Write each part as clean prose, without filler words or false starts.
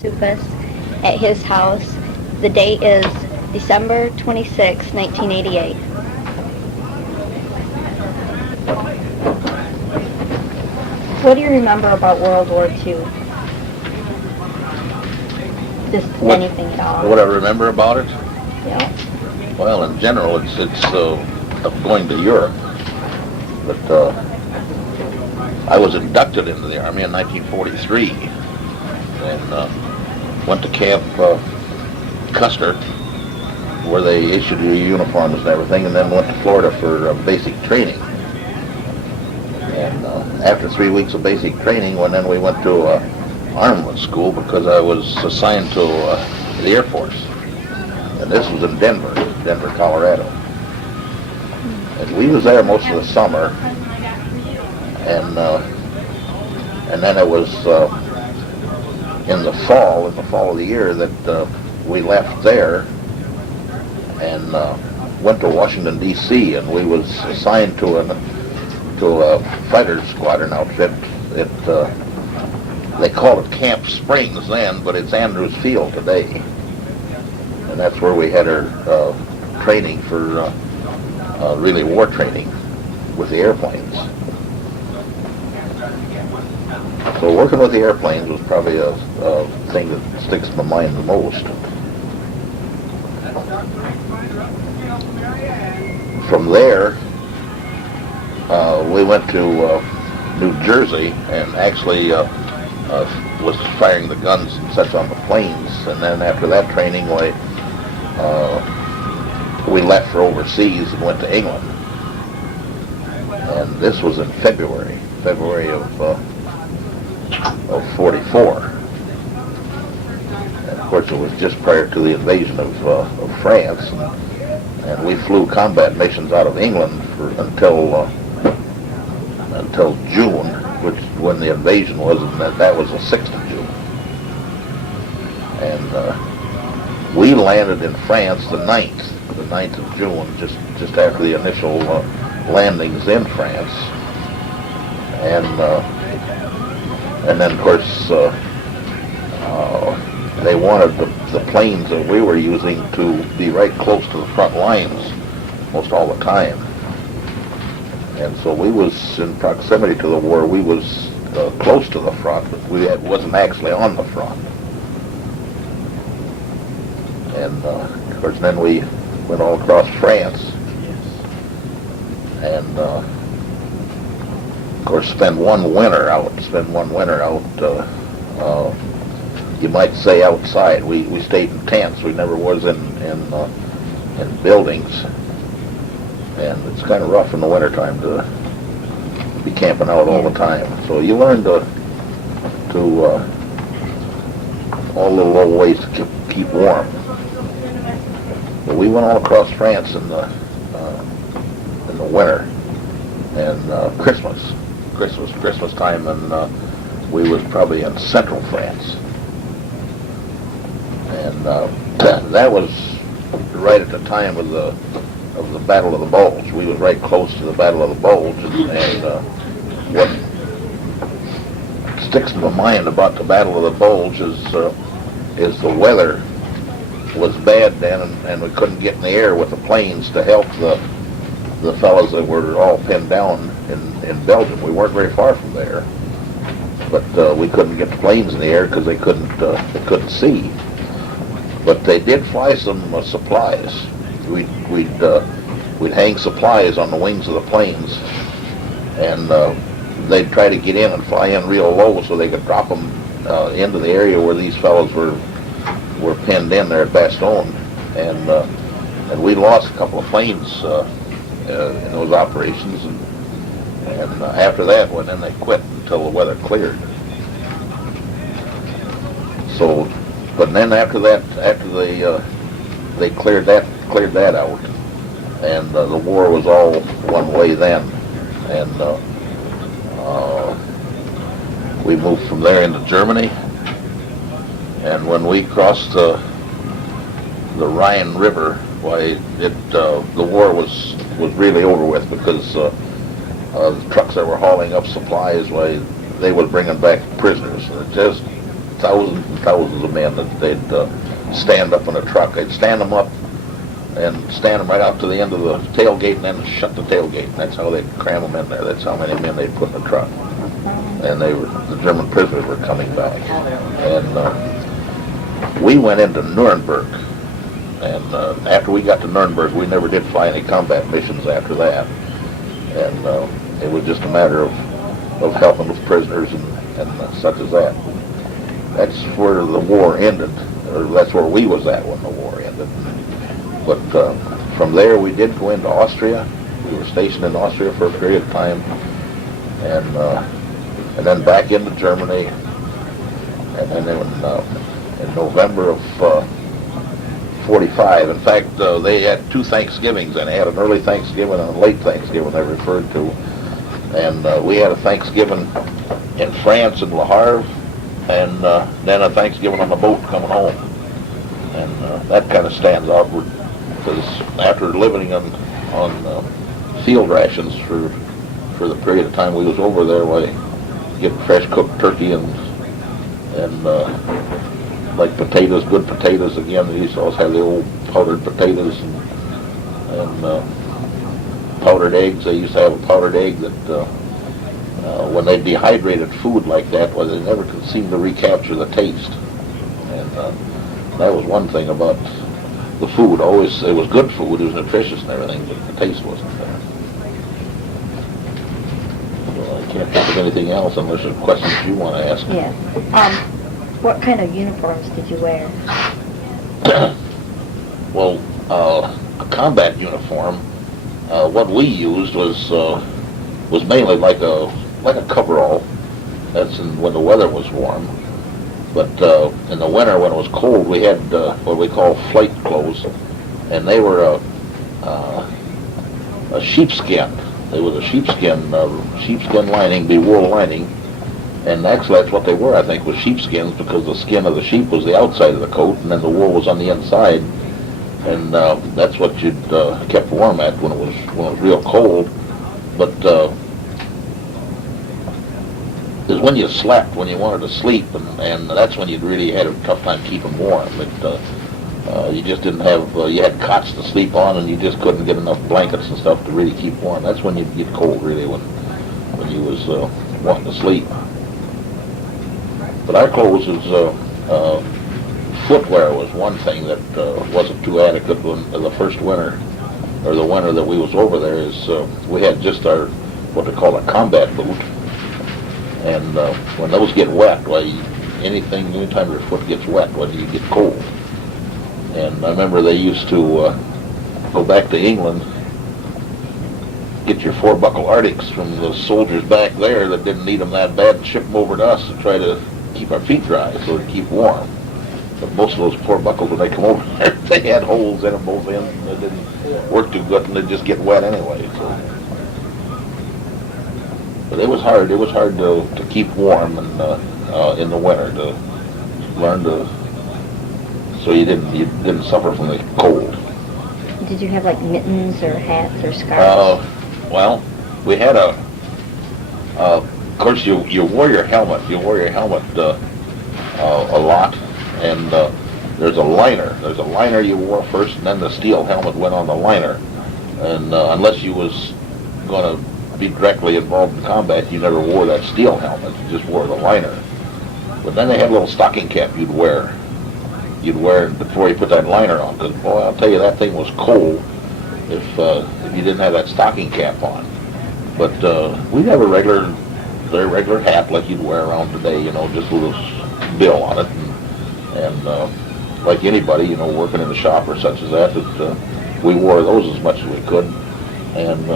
Suppes at his house. The date is December 26, 1988. What do you remember about World War II? Just anything at all? What I remember about it? Yeah. Well, in general, it's of going to Europe. But I was inducted into the Army in 1943 and went to Camp Custer, where they issued your uniforms and everything, and then went to Florida for basic training. And after 3 weeks of basic training, then we went to armament school because I was assigned to the Air Force. And this was in Denver, Colorado. And we was there most of the summer, and then it was in the fall of the year that we left there and went to Washington D.C. and we was assigned to a fighter squadron outfit. They called it Camp Springs then, but it's Andrews Field today, and that's where we had our training for really war training with the airplanes. So working with the airplanes was probably a thing that sticks in my mind the most. From there, we went to New Jersey and actually was firing the guns and such on the planes. And then after that training, we left for overseas and went to England. And this was in February of 44. And of course, it was just prior to the invasion of France. And we flew combat missions out of England until June, when the invasion was, and that was the 6th of June. And we landed in France the 9th of June, just after the initial landings in France. And then, of course, they wanted the planes that we were using to be right close to the front lines most all the time. And so we was in proximity to the war. We was close to the front, but wasn't actually on the front. And of course, then we went all across France, and of course, spend one winter out. You might say outside. We stayed in tents. We never was in buildings. And it's kind of rough in the wintertime to be camping out all the time. So you learn to all the little ways to keep warm. But we went all across France in the winter and Christmas time, and we was probably in central France. And that was right at the time of the Battle of the Bulge. We was right close to the Battle of the Bulge, and what sticks in my mind about the Battle of the Bulge is the weather was bad then, and we couldn't get in the air with the planes to help the fellows that were all pinned down in Belgium. We weren't very far from there, but we couldn't get the planes in the air because they couldn't see. But they did fly some supplies. We'd hang supplies on the wings of the planes, and they'd try to get in and fly in real low so they could drop them into the area where these fellows were pinned in there at Bastogne, and we lost a couple of planes in those operations, and after that, then they quit until the weather cleared. So, but then after they cleared that out, and the war was all one way then, and we moved from there into Germany, and when we crossed the Rhine River, the war was really over with, because the trucks that were hauling up supplies, they were bringing back prisoners. And thousands and thousands of men that they'd stand up in a truck. They'd stand them up and stand them right out to the end of the tailgate and then shut the tailgate. That's how they'd cram them in there. That's how many men they'd put in the truck. And the German prisoners were coming back. And we went into Nuremberg. And after we got to Nuremberg, we never did fly any combat missions after that. And it was just a matter of helping with prisoners and such as that. That's where the war ended, or that's where we was at when the war ended. But from there, we did go into Austria. We were stationed in Austria for a period of time, and then back into Germany. And then in November of 45, in fact, they had two Thanksgivings, and they had an early Thanksgiving and a late Thanksgiving they referred to. And we had a Thanksgiving in France in Le Havre, and then a Thanksgiving on the boat coming home. And that kind of stands out because after living on field rations for the period of time we was over there, getting fresh cooked turkey and like potatoes, good potatoes again. They used to always have the old powdered potatoes and powdered eggs. They used to have a powdered egg that when they dehydrated food like that, they never could seem to recapture the taste. And that was one thing about the food. Always, it was good food, it was nutritious and everything, but the taste wasn't there. So I can't think of anything else unless there's questions you want to ask. Yeah. What kind of uniforms did you wear? Well, a combat uniform. What we used was mainly like a coverall. That's when the weather was warm. But in the winter, when it was cold, we had what we call flight clothes, and they were a sheepskin. It was a sheepskin lining, the wool lining, and actually that's what they were. I think was sheepskins because the skin of the sheep was the outside of the coat, and then the wool was on the inside, and that's what you'd kept warm at when it was real cold. But is when you slept, when you wanted to sleep, and that's when you really had a tough time keeping warm. But you just didn't have, you had cots to sleep on, and you just couldn't get enough blankets and stuff to really keep warm. That's when you'd get cold, really, when you was wanting to sleep. But our clothes footwear was one thing that wasn't too adequate when the first winter, or the winter that we was over there, is we had just our, what they call a combat boot. And when those get wet, anytime your foot gets wet, you get cold. And I remember they used to go back to England, get your 4-buckle Arctics from the soldiers back there that didn't need them that bad, and ship them over to us to try to keep our feet dry, so to keep warm. But most of those 4-buckles, when they come over there, they had holes in them both ends, and they didn't work too good, and they'd just get wet anyway. So. But it was hard. It was hard to keep warm and in the winter, to learn to, so you didn't suffer from the cold. Did you have like mittens or hats or scarves? Well, we had of course you wore your helmet. You wore your helmet a lot, and there's a liner. There's a liner you wore first, and then the steel helmet went on the liner. And unless you was going to be directly involved in combat, you never wore that steel helmet. You just wore the liner. But then they had a little stocking cap you'd wear before you put that liner on. Because boy, I'll tell you, that thing was cold if you didn't have that stocking cap on. But we'd have a very regular hat like you'd wear around today. Just with a bill on it, and like anybody, working in the shop or such as that, we wore those as much as we could. And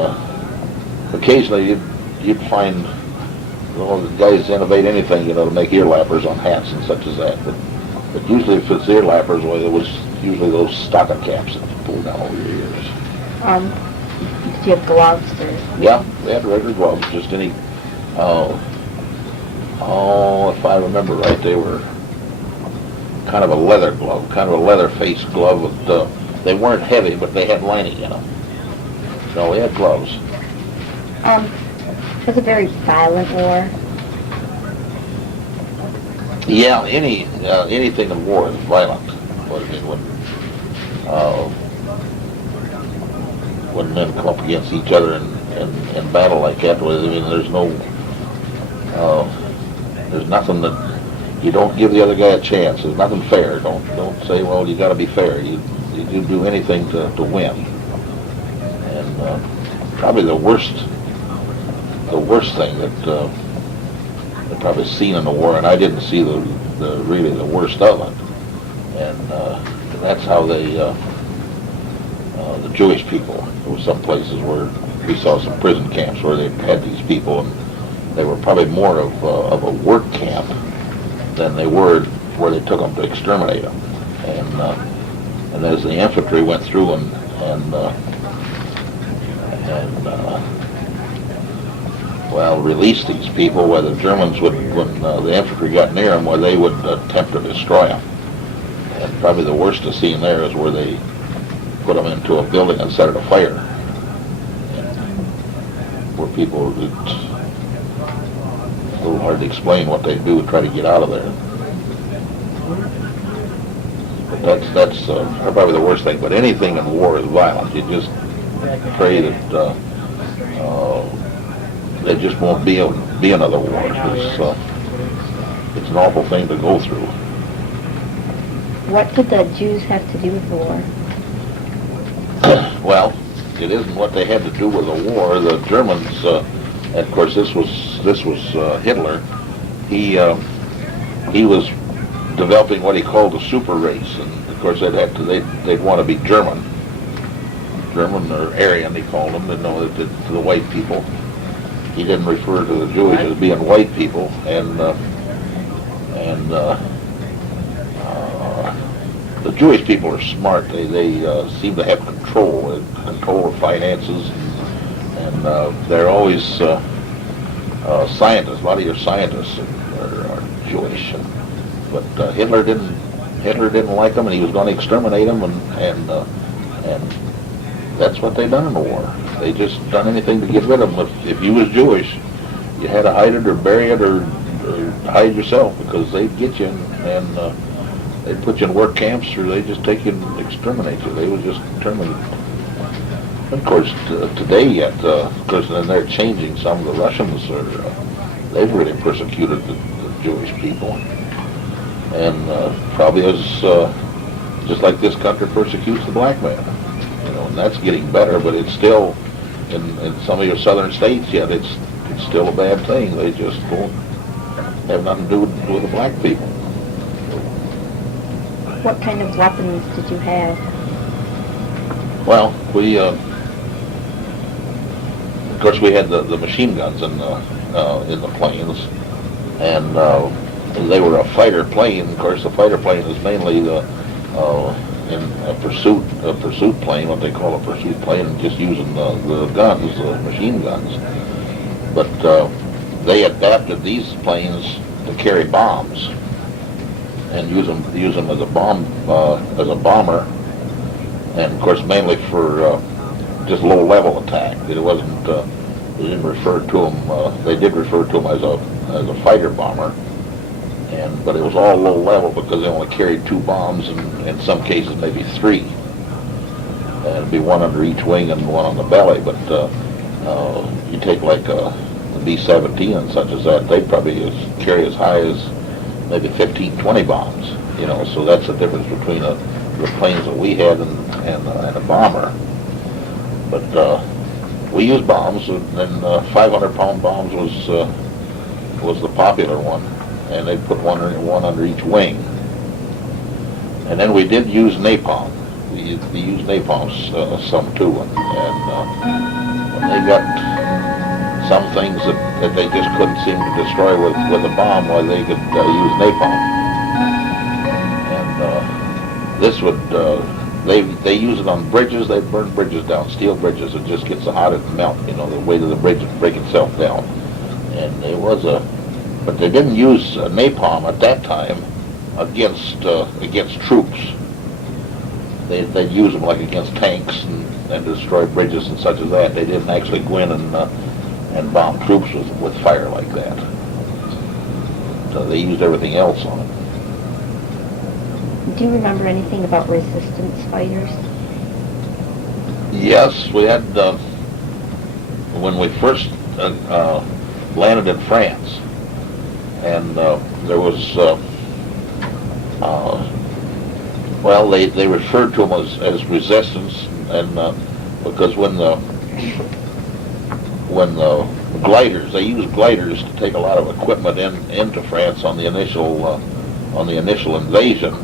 occasionally you'd find the guys innovate anything, to make ear lappers on hats and such as that. But usually if it's ear lappers, it was usually those stocking caps that you pulled down over your ears. Did you have gloves or? Yeah, we had regular gloves, just any, if I remember right, they were kind of a leather glove, kind of a leather-faced glove. They weren't heavy, but they had lining in them. So we had gloves. It was a very violent war. Yeah, anything in war is violent. But I mean, uh, when men come up against each other in battle like that, I mean, there's nothing that you don't give the other guy a chance. There's nothing fair. Don't say, well, you got to be fair. You do anything to win. And probably the worst thing that I've probably seen in the war, and I didn't see really the worst of it. And that's how the Jewish people. There were some places where we saw some prison camps where they had these people, and they were probably more of a work camp than they were where they took them to exterminate them. And as the infantry went through well, released these people, where the Germans would, when the infantry got near them, where they would attempt to destroy them. And probably the worst to see in there is where they put them into a building and set it afire. Where people, it's a little hard to explain what they do to try to get out of there. But that's probably the worst thing. But anything in war is violent. You just pray that there just won't be another war. It's an awful thing to go through. What did the Jews have to do with the war? Well, it isn't what they had to do with the war. The Germans, and of course, this was Hitler. He was developing what he called the super race, and of course they'd want to be German or Aryan, they called them. They know that to the white people. He didn't refer to the Jewish as being white people, and the Jewish people are smart. They seem to have control of finances, and they're always scientists. A lot of your scientists are Jewish, but Hitler didn't like them, and he was going to exterminate them, and that's what they done in the war. They just done anything to get rid of them. If you was Jewish, you had to hide it or bury it or hide yourself, because they'd get you and they'd put you in work camps, or they'd just take you and exterminate you. They was just determined. Of course, today yet, of course, then they're changing. Some of the Russians they've really persecuted the Jewish people, and probably as just like this country persecutes the black man. And that's getting better, but it's still in some of your southern states yet. It's still a bad thing. They just don't have nothing to do with the black people. What kind of weapons did you have? Well, we of course we had the machine guns in the planes, and they were a fighter plane. Of course, the fighter plane is mainly in a pursuit plane, what they call a pursuit plane, just using the guns, the machine guns. But they adapted these planes to carry bombs and use them as a bomber, and of course mainly for just low level attack. It wasn't. They didn't refer to them. They did refer to them as a fighter bomber. But it was all low level because they only carried 2 bombs, and in some cases maybe 3. And it'd be one under each wing and one on the belly. But you take like the B-17 and such as that, they probably carry as high as maybe 15, 20 bombs. So that's the difference between the planes that we had and a bomber. But we used bombs, and 500-pound bombs was the popular one. And they put one under each wing. And then we did use napalm. We used napalm some too, and when they got some things that they just couldn't seem to destroy with a bomb, well, they could use napalm. And this would they use it on bridges. They burn bridges down, steel bridges. It just gets so hot it melt. The weight of the bridge would break itself down. And it was but they didn't use napalm at that time against troops. They'd use them like against tanks and destroy bridges and such as that. They didn't actually go in and bomb troops with fire like that. they used everything else on it. Do you remember anything about resistance fighters? Yes, we had, when we first landed in France, and there was, well, they referred to them as resistance, and because when the gliders, they used gliders to take a lot of equipment into France on the initial invasion,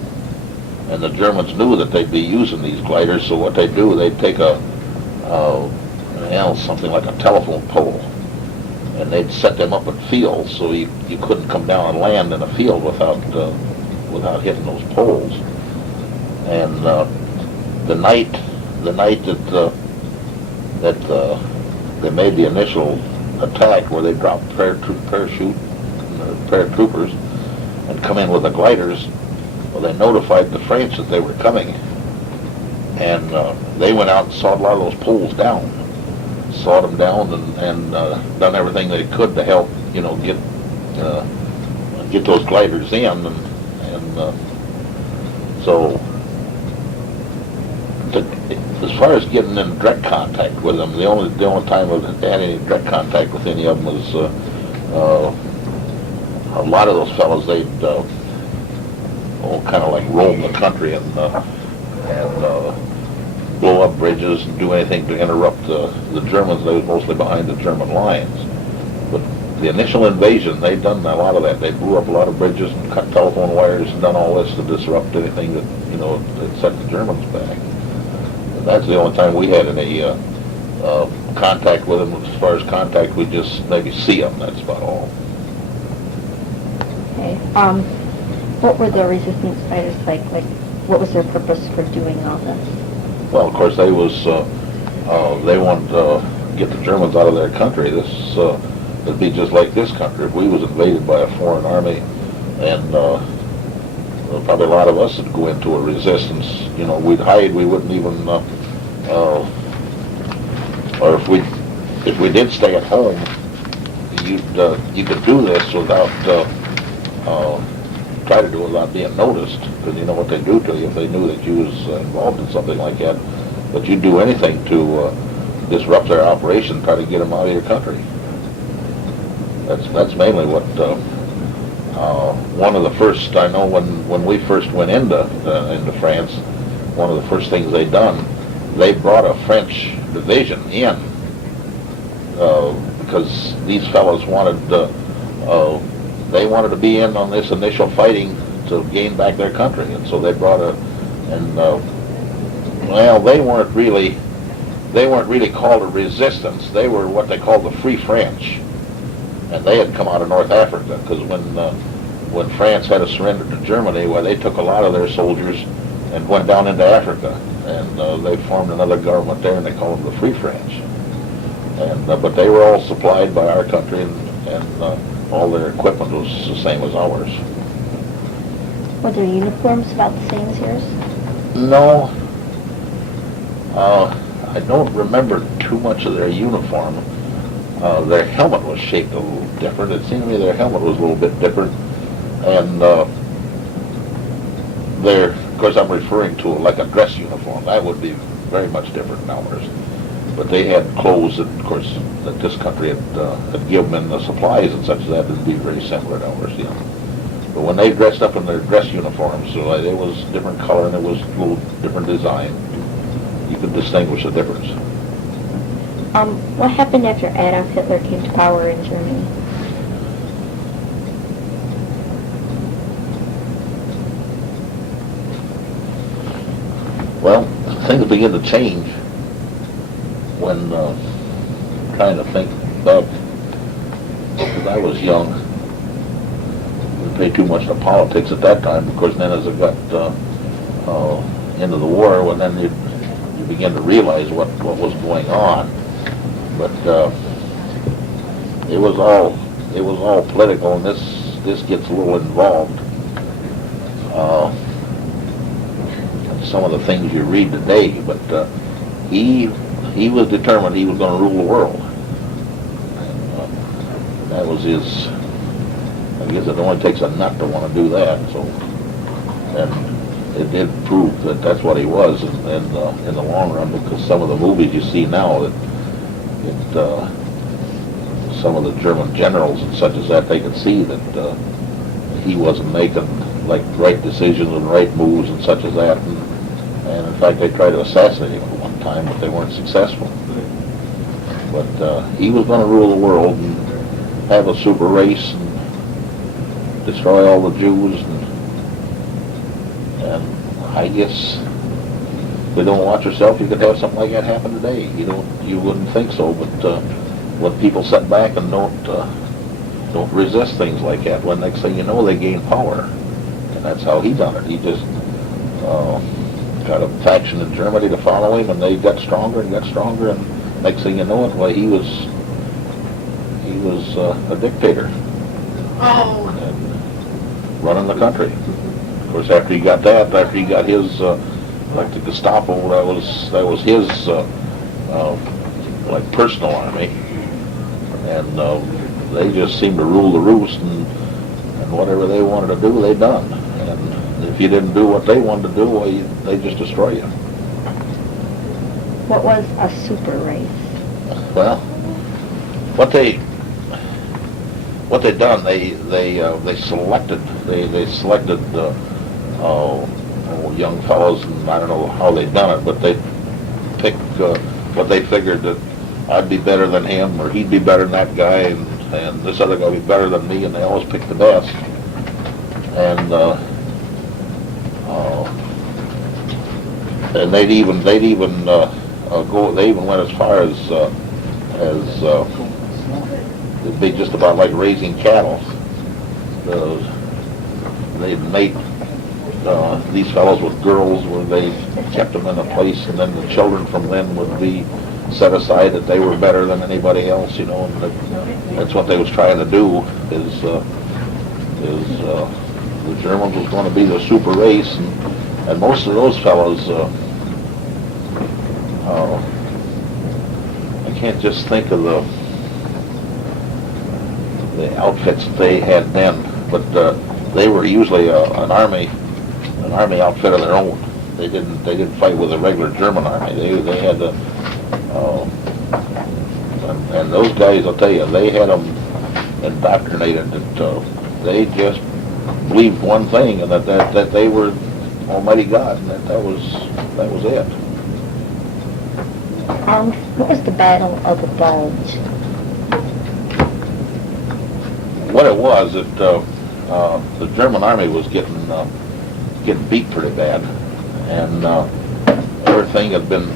and the Germans knew that they'd be using these gliders. So what they'd do, they'd take something like a telephone pole, and they'd set them up in fields so you couldn't come down and land in a field without hitting those poles. And the night that they made the initial attack, where they dropped paratroopers and come in with the gliders, well, they notified the French that they were coming, and they went out and sawed a lot of those poles down, and done everything they could to help, get those gliders in, and so. As far as getting in direct contact with them, the only time I've had any direct contact with any of them was a lot of those fellows. They'd kind of like roam the country and blow up bridges and do anything to interrupt the Germans. They was mostly behind the German lines. But the initial invasion, they'd done a lot of that. They blew up a lot of bridges and cut telephone wires and done all this to disrupt anything that that set the Germans back. That's the only time we had any contact with them. As far as contact, we just maybe see them. That's about all. Okay. What were the resistance fighters like? Like, what was their purpose for doing all this? Well, of course, they wanted to get the Germans out of their country. This would be just like this country. If we was invaded by a foreign army, and probably a lot of us would go into a resistance. We'd hide. We wouldn't even, or if we did stay at home, you could do this without try to do it without being noticed, because you know what they'd do to you if they knew that you was involved in something like that. But you'd do anything to disrupt their operation, try to get them out of your country. That's mainly what. One of the first, I know when we first went into France, one of the first things they done, they brought a French division in because these fellows wanted they wanted to be in on this initial fighting to gain back their country, and so they brought they weren't really called a resistance. They were what they called the Free French, and they had come out of North Africa, because when France had to surrender to Germany, well, they took a lot of their soldiers and went down into Africa, and they formed another government there, and they called them the Free French. And but they were all supplied by our country, and all their equipment was the same as ours. Were their uniforms about the same as yours? No, I don't remember too much of their uniform. Their helmet was shaped a little different. It seemed to me their helmet was a little bit different. And of course I'm referring to like a dress uniform. That would be very much different than ours. But they had clothes that, of course, that this country had given them, the supplies and such, that would be very similar to ours, But when they dressed up in their dress uniforms, so it was different color and it was a little different design. You could distinguish the difference. What happened after Adolf Hitler came to power in Germany? Well, things began to change when trying to think back, because I was young. Didn't pay too much to politics at that time. Of course, then as it got into the war, well, then you begin to realize what was going on. But it was all political, and this gets a little involved. Some of the things you read today, but he was determined he was going to rule the world. And that was his. And guess it only takes a nut to want to do that. So, and it did prove that that's what he was in the long run, because some of the movies you see now, some of the German generals and such as that, they could see that he wasn't making like right decisions and right moves and such as that. And in fact, they tried to assassinate him at one time, but they weren't successful. But he was going to rule the world and have a super race and destroy all the Jews. And I guess if we don't watch ourselves, you could have something like that happen today. You wouldn't think so, but when people sit back and don't resist things like that, when next thing you know, they gain power. And that's how he done it. He just got a faction in Germany to follow him, and they got stronger and got stronger, and next thing you know it, well, he was a dictator. Oh. And running the country. Of course, after he got his, like the Gestapo, that was his, like personal army, and they just seemed to rule the roost, and whatever they wanted to do, they done. And if you didn't do what they wanted to do, well, they just destroy you. What was a super race? Well, what they done, they selected young fellows, and I don't know how they done it, but they picked what they figured that I'd be better than him, or he'd be better than that guy, and this other guy would be better than me, and they always picked the best. And they even went as far as it'd be just about like raising cattle. They'd mate these fellows with girls, where they kept them in a place, and then the children from them would be set aside that they were better than anybody else, and that's what they was trying to do. Is the Germans was going to be the super race, and most of those fellows, I can't just think of the outfits that they had then, but they were usually an army outfit of their own. They didn't fight with a regular German army. They had to, and those guys, I'll tell you, they had them indoctrinated that they just believed one thing, and that they were Almighty God, and that was it. What was the Battle of the Bulge? What it was, the German army was getting beat pretty bad, and everything had been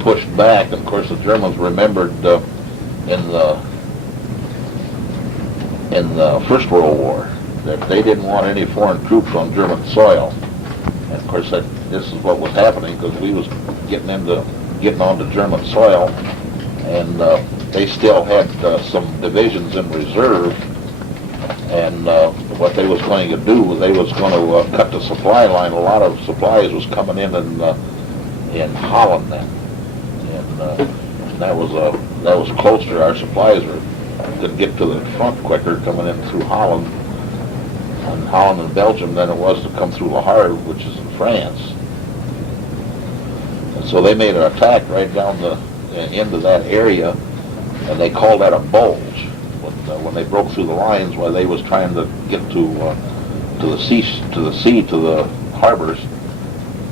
pushed back. Of course, the Germans remembered in the First World War that they didn't want any foreign troops on German soil. And of course, this is what was happening, because we was getting onto German soil, and they still had some divisions in reserve. And what they was going to do was they was going to cut the supply line. A lot of supplies was coming in Holland then, and that was closer. Our supplies could get to the front quicker coming in through Holland and Belgium than it was to come through Le Havre, which is in France. And so they made an attack right down into that area, and they called that a bulge. When they broke through the lines, while they was trying to get to the harbors,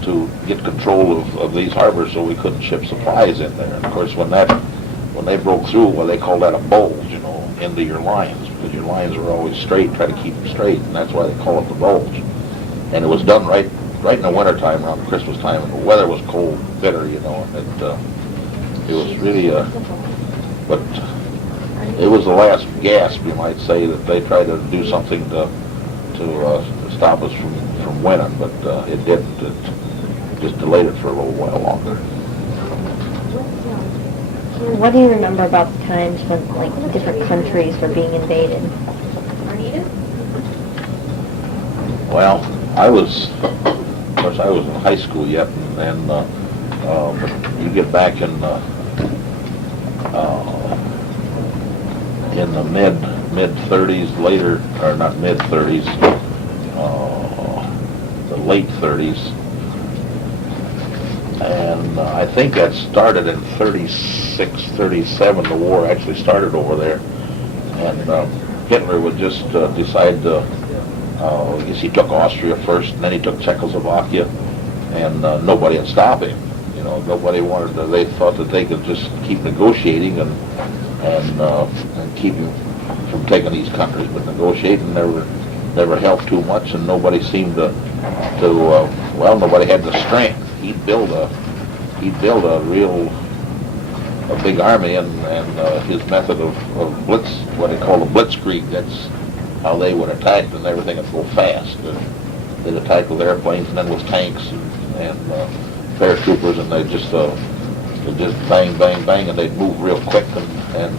to get control of these harbors, so we couldn't ship supplies in there. And of course, when they broke through, well, they called that a bulge, into your lines, because your lines were always straight. Try to keep them straight, and that's why they call it the bulge. And it was done right in the winter time, around Christmas time, and the weather was cold, bitter, and it was really but it was the last gasp, you might say, that they tried to do something to stop us from winning, but it didn't. It just delayed it for a little while longer. What do you remember about the times when, different countries were being invaded? Well, I was in high school yet, and but you get back in the mid-30s, later, or not mid-30s, the late 30s. And I think that started in 36, 37. The war actually started over there. And Hitler would just decide to, I guess he took Austria first, and then he took Czechoslovakia, and nobody would stop him. You know, nobody wanted to, they thought that they could just keep negotiating and keep him from taking these countries, but negotiating never helped too much, and nobody seemed to well, nobody had the strength. He'd build a big army, and his method of blitz, what they call a blitzkrieg, that's how they would attack, and everything would go fast. They'd attack with airplanes, and then with tanks and paratroopers, and they'd just bang, bang, bang, and they'd move real quick, and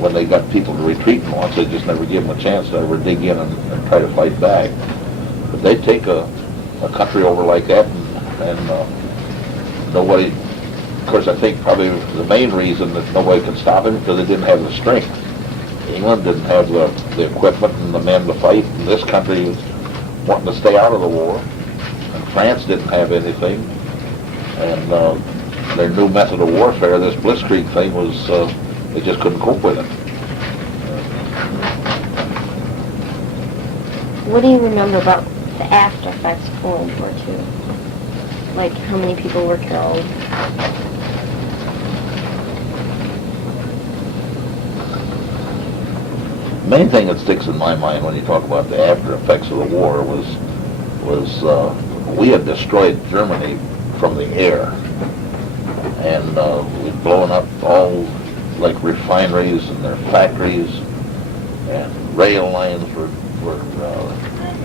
when they got people to retreat once, they just never give them a chance to ever dig in and try to fight back. But they'd take a country over like that, and nobody, of course, I think probably the main reason that nobody could stop him because they didn't have the strength. England didn't have the equipment and the men to fight, and this country was wanting to stay out of the war, and France didn't have anything, and their new method of warfare, this blitzkrieg thing, was they just couldn't cope with it. What do you remember about the after effects of World War II? Like, how many people were killed? The main thing that sticks in my mind when you talk about the after effects of the war was we had destroyed Germany from the air, and we'd blown up all like refineries and their factories, and rail lines were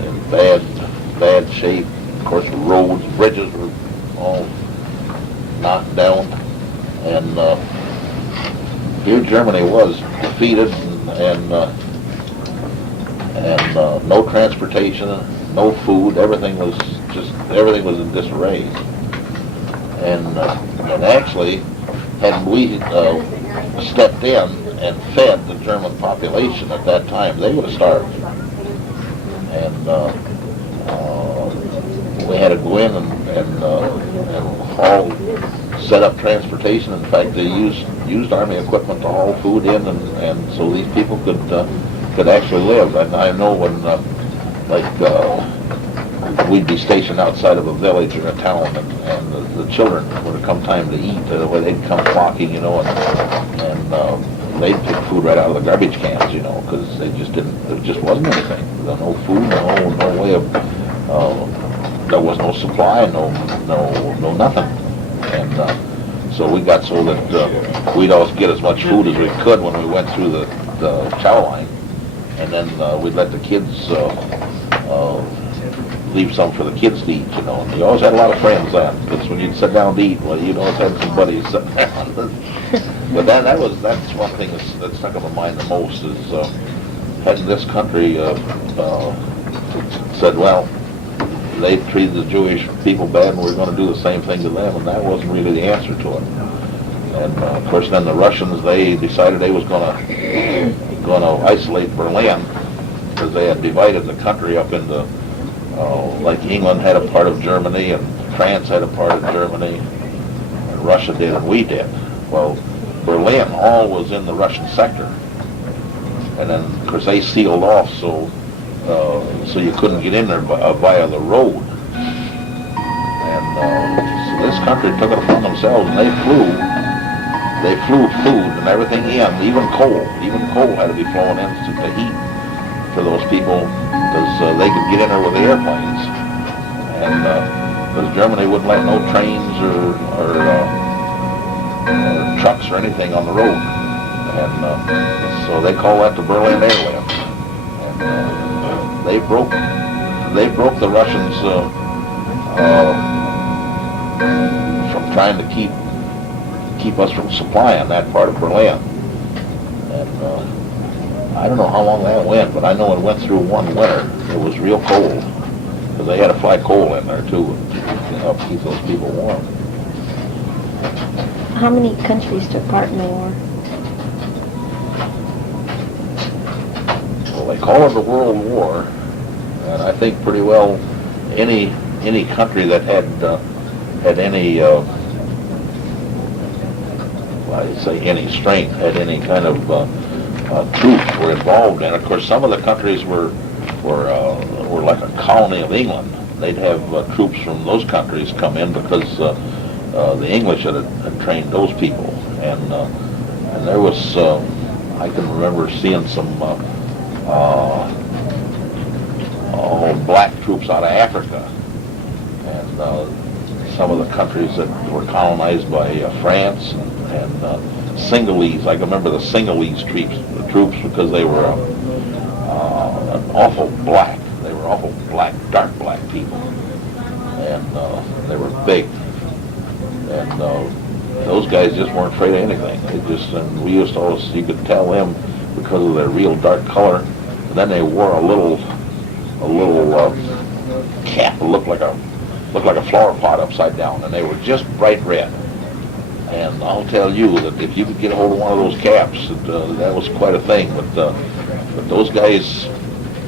in bad shape. Of course, roads, bridges were all knocked down, and here Germany was defeated, and no transportation, no food. Everything was in disarray. And actually, had we stepped in and fed the German population at that time, they would have starved. And we had to go in and haul, set up transportation. In fact, they used Army equipment to haul food in, and so these people could actually live. And I know when, we'd be stationed outside of a village or a town, and the children, when it come time to eat, they'd come flocking, and they'd pick food right out of the garbage cans, because there just wasn't anything. No food, no way of, there was no supply, no nothing. And so we got so that we'd always get as much food as we could when we went through the chow line, and then we'd let the kids leave some for the kids to eat, and you always had a lot of friends then, because when you'd sit down to eat, well, you'd always have some buddies sitting down. But that's one thing that stuck in my mind the most, is hadn't this country said, well, they treated the Jewish people bad, and we're going to do the same thing to them, and that wasn't really the answer to it. And of course, then the Russians, they decided they was going to isolate Berlin, because they had divided the country up into, like England had a part of Germany, and France had a part of Germany, and Russia did, and we did. Well, Berlin all was in the Russian sector, and then of course they sealed off, so you couldn't get in there via the road. And so this country took it upon themselves, and they flew food and everything in, even coal. Even coal had to be flown in to heat for those people, because they could get in there with the airplanes. And because Germany wouldn't let no trains or trucks or anything on the road. And so they call that the Berlin airlift. And they broke the Russians from trying to keep us from supplying that part of Berlin. And I don't know how long that went, but I know it went through one winter. It was real cold, because they had to fly coal in there too, to keep those people warm. How many countries took part in the war? Well, they call it the World War, and I think pretty well any country that had any well, I'd say any strength, had any kind of troops were involved in. Of course, some of the countries were like a colony of England. They'd have troops from those countries come in because the English had trained those people, and there was I can remember seeing some black troops out of Africa, and some of the countries that were colonized by France and Singhalese. I can remember the Singhalese troops because they were an awful black. They were awful black, dark black people, and they were big. And those guys just weren't afraid of anything. And we used to always, you could tell them because of their real dark color. And then they wore a little cap that looked like a flower pot upside down, and they were just bright red. And I'll tell you that if you could get a hold of one of those caps, that was quite a thing. But those guys,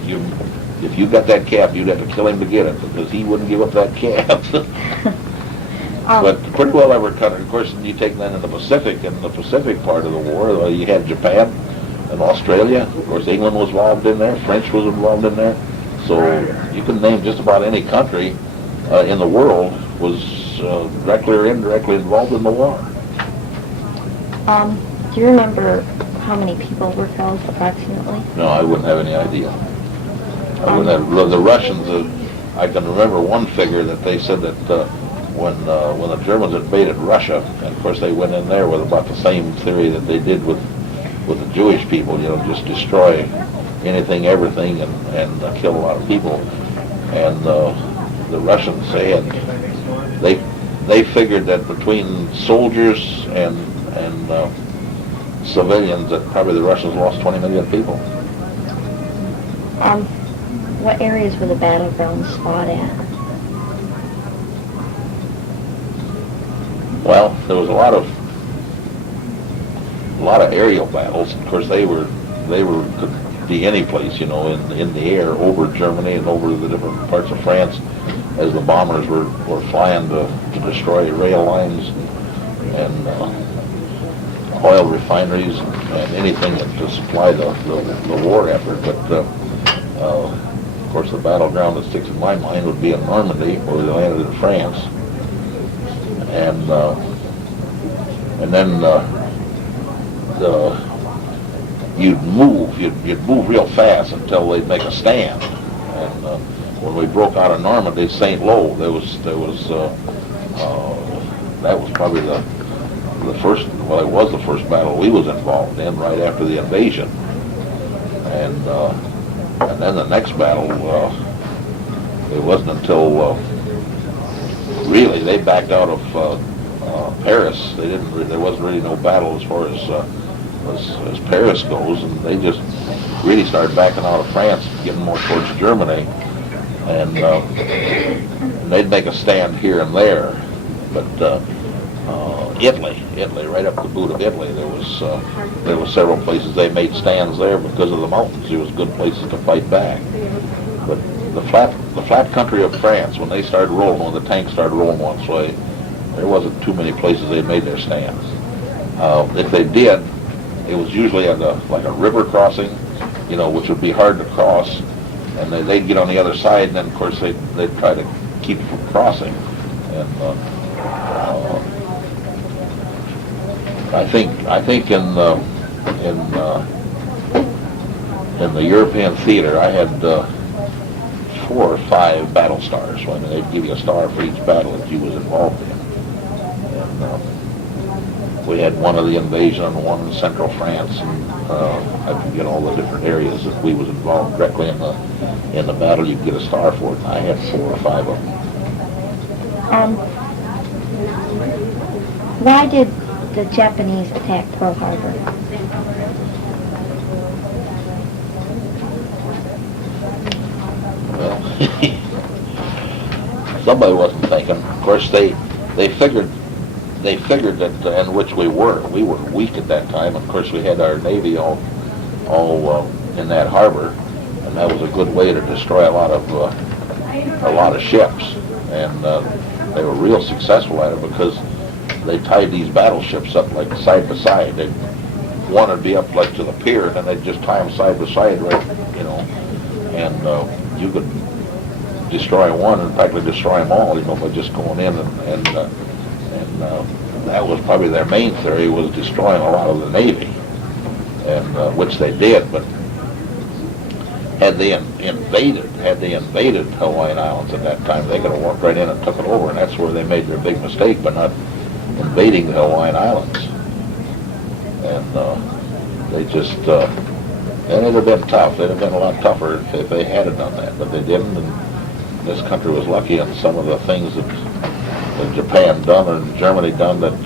if you got that cap, you'd have to kill him to get it because he wouldn't give up that cap. But pretty well every country. Of course, you take then in the Pacific part of the war, you had Japan and Australia. Of course, England was involved in there. French was involved in there. So you can name just about any country in the world was directly or indirectly involved in the war. Do you remember how many people were killed approximately? No, I wouldn't have any idea. I wouldn't have. The Russians, I can remember one figure that they said that when the Germans invaded Russia, and of course they went in there with about the same theory that they did with the Jewish people, just destroy anything, everything, and kill a lot of people. And the Russians say, and they figured that between soldiers and civilians, that probably the Russians lost 20 million people. What areas were the battlegrounds fought at? Well, there was a lot of aerial battles. Of course, they could be any place, in the air over Germany and over the different parts of France, as the bombers were flying to destroy rail lines and oil refineries and anything to supply the war effort. But of course, the battleground that sticks in my mind would be in Normandy, where they landed in France, and then you'd move real fast until they'd make a stand. And when we broke out of Normandy, St. Lo, that was probably the first. Well, it was the first battle we was involved in right after the invasion, and then the next battle. It wasn't until really they backed out of Paris. There wasn't really no battle as far as Paris goes, and they just really started backing out of France, getting more towards Germany, and they'd make a stand here and there. But Italy, right up the boot of Italy, there was several places they made stands there because of the mountains. There was good places to fight back. But the flat country of France, when the tanks started rolling one way, there wasn't too many places they made their stands. If they did, it was usually at a river crossing, which would be hard to cross, and they'd get on the other side, and then of course they'd try to keep it from crossing. And I think in the European theater, I had 4 or 5 battle stars. So, they'd give you a star for each battle that you was involved in. And we had one of the invasion and one in central France, and I forget all the different areas that we was involved directly in the battle. You'd get a star for it. And I had 4 or 5 of them. Why did the Japanese attack Pearl Harbor? Well, somebody wasn't thinking. Of course, they figured that, and which we were weak at that time. Of course, we had our Navy all in that harbor, and that was a good way to destroy a lot of ships. And they were real successful at it because they tied these battleships up like side by side. One would be up like to the pier, and then they'd just tie them side by side, right, and you could destroy one and practically destroy them all, by just going in and that was probably their main theory, was destroying a lot of the Navy, and which they did. But had they invaded Hawaiian Islands at that time, they could have walked right in and took it over, and that's where they made their big mistake by not invading the Hawaiian Islands. And they just, and it'd have been tough. It'd have been a lot tougher if they had done that, but they didn't. And this country was lucky on some of the things that Japan done and Germany done that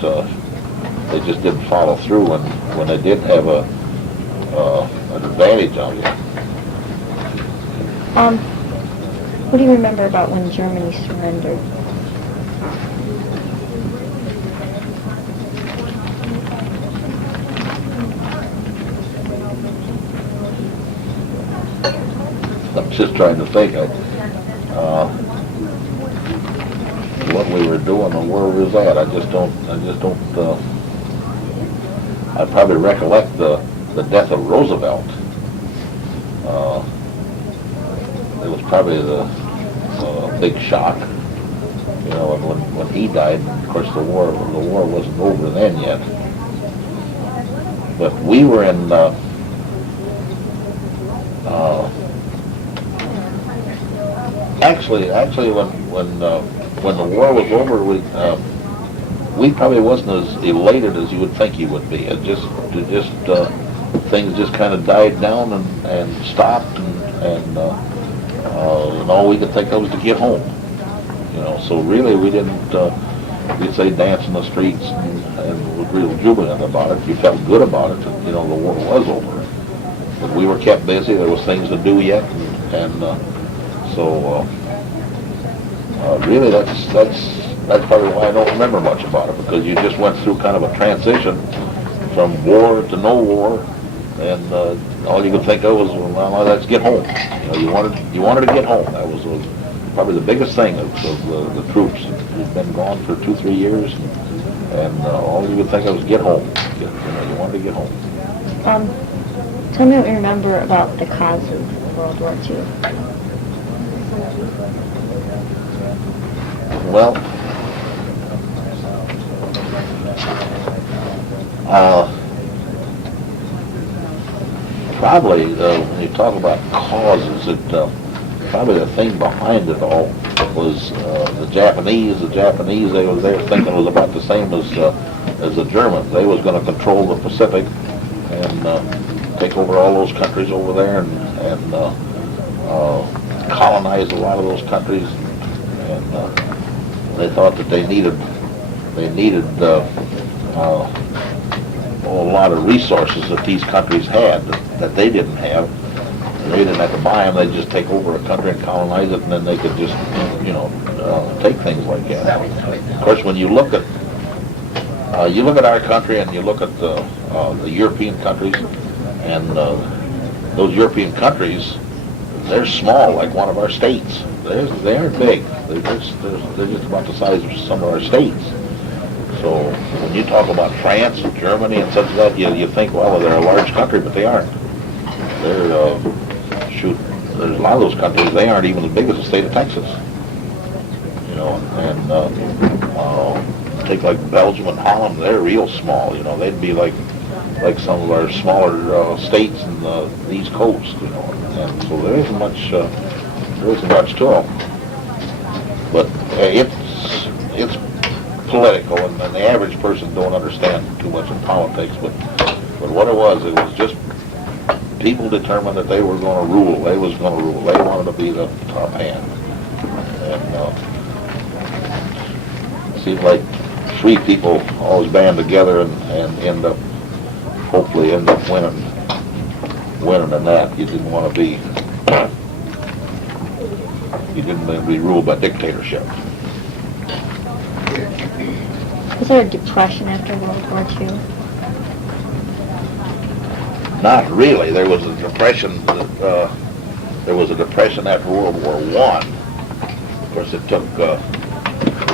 they just didn't follow through. And when they did have an advantage on you. What do you remember about when Germany surrendered? I'm just trying to think what we were doing and where we was at. I just don't. I probably recollect the death of Roosevelt. It was probably the big shock, and when he died. Of course, the war wasn't over then yet. But we were in. Actually, when the war was over, we probably wasn't as elated as you would think you would be. It just things just kind of died down and stopped, and all we could think of was to get home. So really we didn't. We'd say dance in the streets and was real jubilant about it. You felt good about it. The war was over, but we were kept busy. There was things to do yet, so really that's probably why I don't remember much about it, because you just went through kind of a transition from war to no war, and all you could think of was, well, let's get home. You wanted to get home. That was probably the biggest thing of the troops. We've been gone for 2-3 years, and all you could think of was get home. You wanted to get home. Tell me what you remember about the causes of World War II. Well, probably when you talk about causes, probably the thing behind it all was the Japanese. The Japanese, they were thinking it was about the same as the Germans. They was going to control the Pacific and take over all those countries over there and colonize a lot of those countries. And they thought that they needed a lot of resources that these countries had that they didn't have. And they didn't have to buy them. They'd just take over a country and colonize it, and then they could just, take things like that. Of course, when you look at our country and you look at the European countries, and those European countries, they're small, like one of our states. They aren't big. They're just about the size of some of our states. So when you talk about France and Germany and such as that, you think, well, they're a large country, but they aren't. They're there's a lot of those countries, they aren't even as big as the state of Texas. Take like Belgium and Holland, they're real small. They'd be like some of our smaller states in the East Coast. And so there isn't much to them. But it's political, and the average person don't understand too much in politics. But what it was just people determined that they were going to rule. They was going to rule. They wanted to be the top hand. And it seemed like three people always band together and hopefully end up winning in that. You didn't want to be ruled by dictatorship. Was there a depression after World War II? Not really. There was a depression. there was a depression after World War I. Of course, it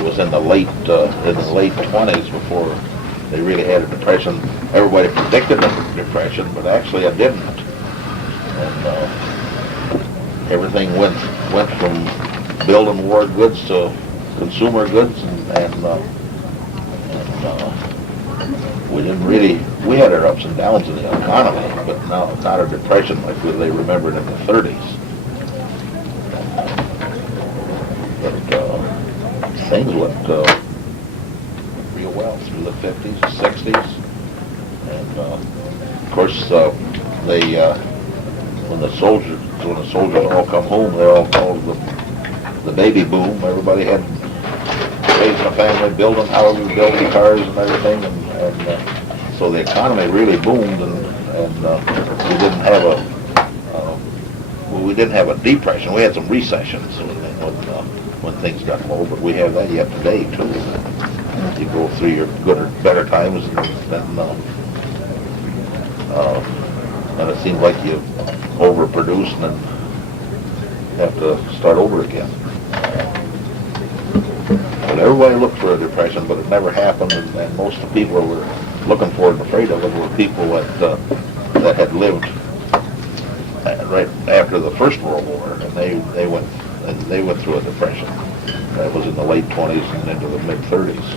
was in the late 20s before they really had a depression. Everybody predicted a depression, but actually it didn't. And everything went from building war goods to consumer goods, and we had our ups and downs in the economy, but not a depression like they remembered in the 30s. But things went real well through the 50s, 60s, and of course when the soldiers all come home, they're all called the baby boom. Everybody had raising a family, building houses, building cars, and everything, and so the economy really boomed, and we didn't have a depression. We had some recessions when things got low, but we have that yet today too. You go through your good or better times, and then it seems like you overproduce and then have to start over again. But everybody looked for a depression, but it never happened, and most of the people who were looking for it and afraid of it were people that had lived right after the First World War, and they went through a depression. That was in the late 20s and into the late 30s.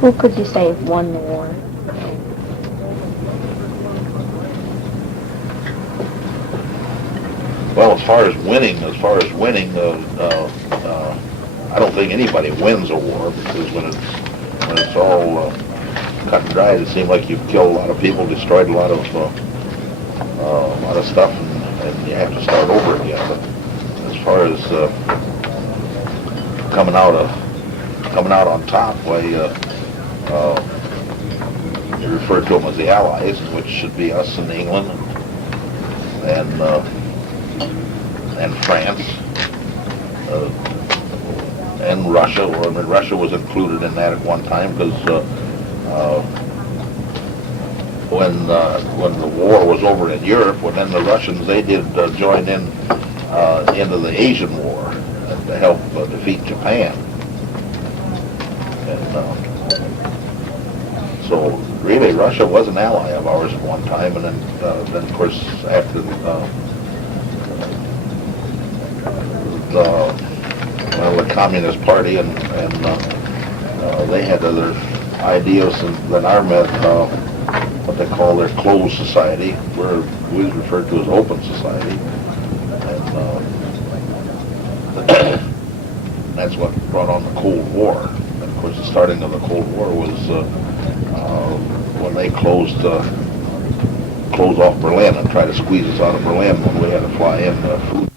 Who could you say won the war? Well, as far as winning, I don't think anybody wins a war, because when it's all cut and dried, it seemed like you've killed a lot of people, destroyed a lot of stuff, and you have to start over again. But as far as coming out on top, why you refer to them as the Allies, which should be us and England and France. And Russia. Well, I mean, Russia was included in that at one time, because when the war was over in Europe, well, then the Russians, they did join in into the Asian War to help defeat Japan. And so really, Russia was an ally of ours at one time, and then of course after the Communist Party, and they had other ideas than our men, what they call their closed society, where we referred to as open society, and that's what brought on the Cold War. And of course, the starting of the Cold War was when they closed off Berlin and tried to squeeze us out of Berlin when we had to fly in food